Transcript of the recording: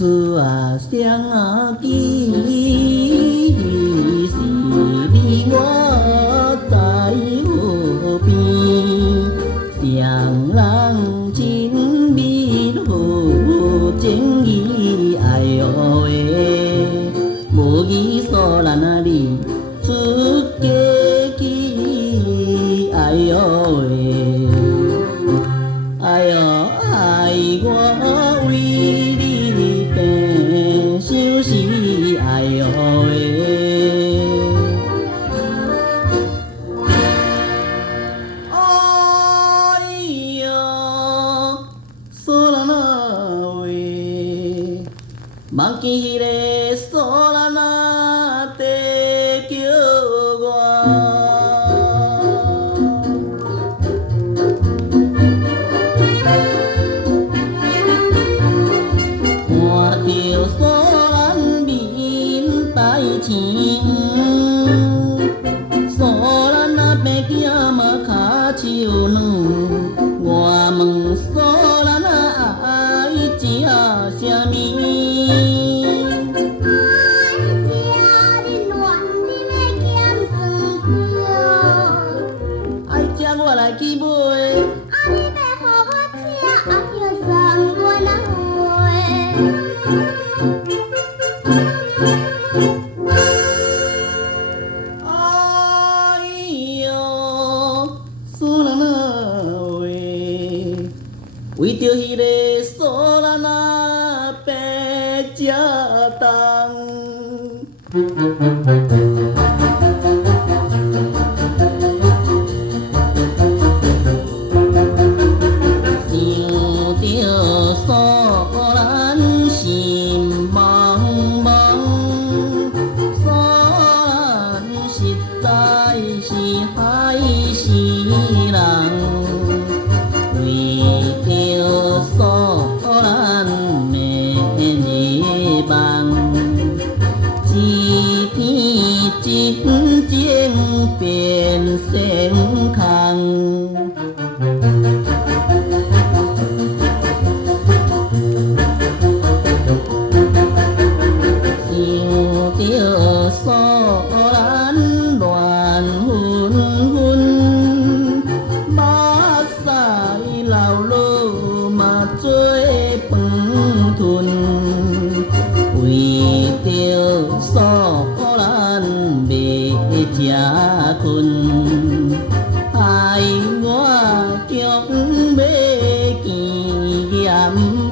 思啊想啊记，是你我在河边，双人亲密好情意，哎哟喂，无语所难啊你出家去，哎哟喂，哎哟爱我为你病相思，哎哟喂。哎哟，索拉那喂，梦见迄个索拉那在叫我。看着索兰面带情，索兰啊白囝嘛骹手软，我问索兰啊爱食啥物？爱食我来去买。哎哟，索兰啊喂，为着迄个索兰啊白食重。想着索兰心茫茫，索兰实在是害死人，为着索兰的日梦，一片真情变成空。想着索兰乱纷纷，目屎流落嘛做饭吞，为着索兰要食困，害我强要见阎。